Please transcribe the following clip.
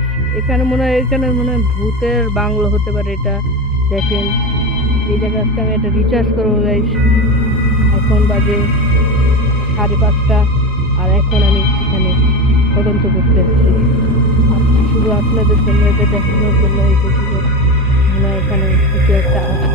Guys, এখানে মনে হয় ভূতের বাংলো হতে পারে এটা। দেখেন, এই জায়গায় আজকে আমি একটা রিচার্জ করবো গাইস। এখন বাজে 5:30, আর এখন আমি এখানে তদন্ত করতে আসছি। শুধু আপনাদের জন্য, এটা দেখানোর জন্য এসেছি যে মনে হয় এখানে কিছু একটা আছে।